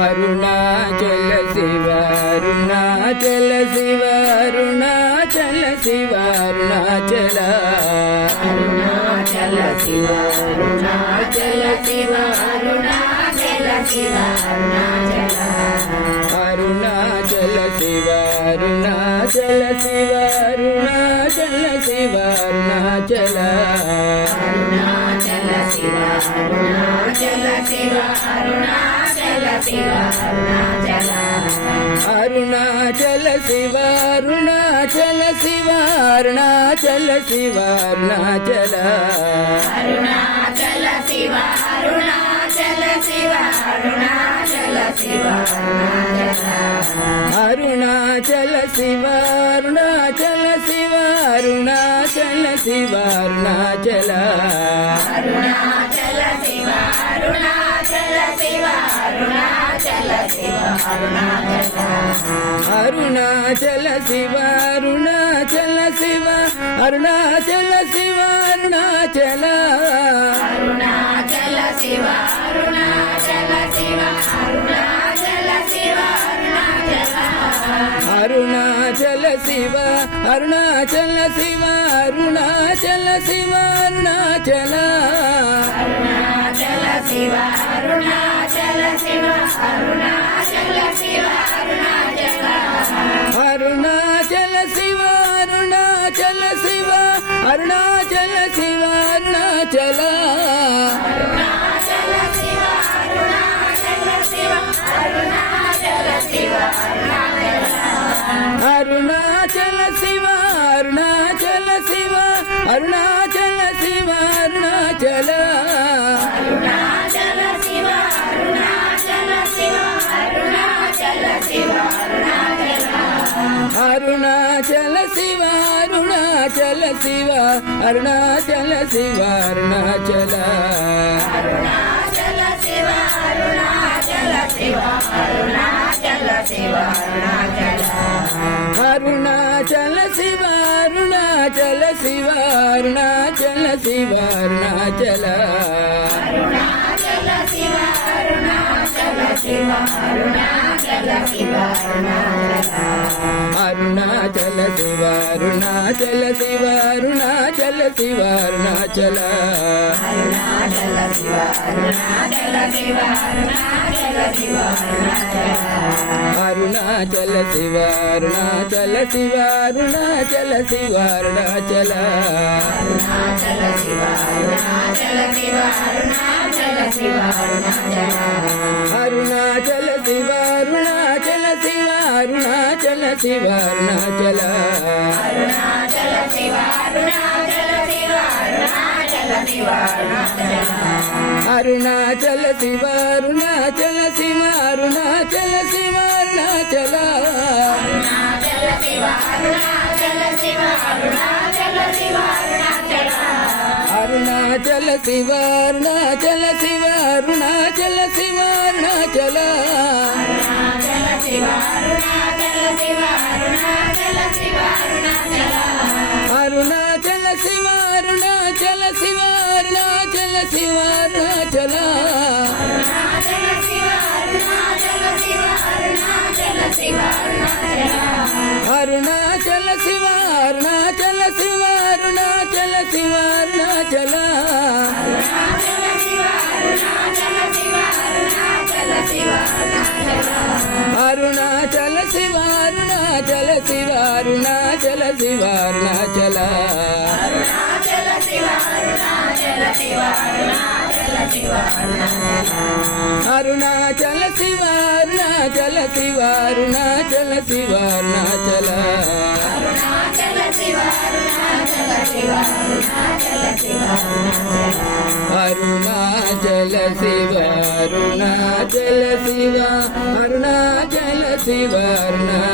Arunachal Shiva Arunachal Shiva Arunachal Shiva Arunachal Arunachal Shiva Arunachal Shiva Arunachal Shiva Arunachal Shiva Arunachal Shiva Arunachal Shiva Arunachal Arunachal Shiva Arunachal Shiva Arunachal Shiva Arunachal Shiva Arunachal Shiva Arunachal Shiva Arunachal Arunachal Shiva Arunachal Shiva Arunachal Shiva Arunachal Shiva Arunachal Shiva Arunachal Shiva Arunachal Arunachal Shiva Arunachal Shiva Arunachal Shiva Arunachal Shiva Arunachal Shiva Arunachal Shiva Arunachal Arunachal Shiva Arunachal Shiva Arunachal Shiva Arunachal Shiva Arunachal Shiva Arunachal Shiva Arunachal Arunachal Shiva Arunachal Shiva Arunachal Shiva Arunachal Shiva Arunachal Shiva Arunachal Shiva Arunachal Arunachal Shiva Arunachal Shiva Arunachal Shiva Arunachal Shiva Arunachal Shiva Arunachal Shiva Arunachal Arunachal Shiva Arunachal Shiva Arunachal Shiva Arunachal Shiva Arunachal Shiva Arunachal Shiva Arunachal Arunachal Shiva Arunachal Shiva Arunachal Shiva Arunachal Shiva Arunachal Shiva Arunachal Shiva Arunachal Arunachal Shiva Arunachal Shiva Arunachal Shiva Arunachal Shiva Arunachal Shiva Arunachal Shiva Arunachal Arunachal Shiva Arunachal Shiva Arunachal Shiva Arunachal Shiva Arunachal Shiva Arunachal Shiva Arunachal Arunachal Shiva Arunachal Shiva Arunachal Shiva Arunachal Shiva Arunachal Shiva Arunachal Shiva Arunachal Arunachal Shiva Arunachal Shiva Arunachal Shiva Arunachal Shiva Arunachal Shiva Arunachal Shiva Arunachal Arunachal Shiva Arunachal Shiva Arunachal Shiva Arunachal Shiva Arunachal Shiva Arunachal Shiva Arunachal Arunachal Shiva Arunachal Shiva Arunachal Shiva Arunachal Shiva Arunachal Shiva Arunachal Shiva Arunachal Arunachal Shiva Arunachal Shiva Arunachal Shiva Arunachal Shiva Arunachal Shiva Arunachal Shiva Arunachal Arunachal Shiva Arunachal Shiva Arunachal Shiva Arunachal Shiva Arunachal Shiva Arunachal Shiva Arunachal Arunachal Shiva Arunachal Shiva Arunachal Shiva Arunachal Shiva Arunachal Shiva Arunachal Shiva Arunachal Arunachal Shiva Arunachal Shiva Arunachal Shiva Arunachal Shiva Arunachal Shiva Arunachal Shiva Arunachal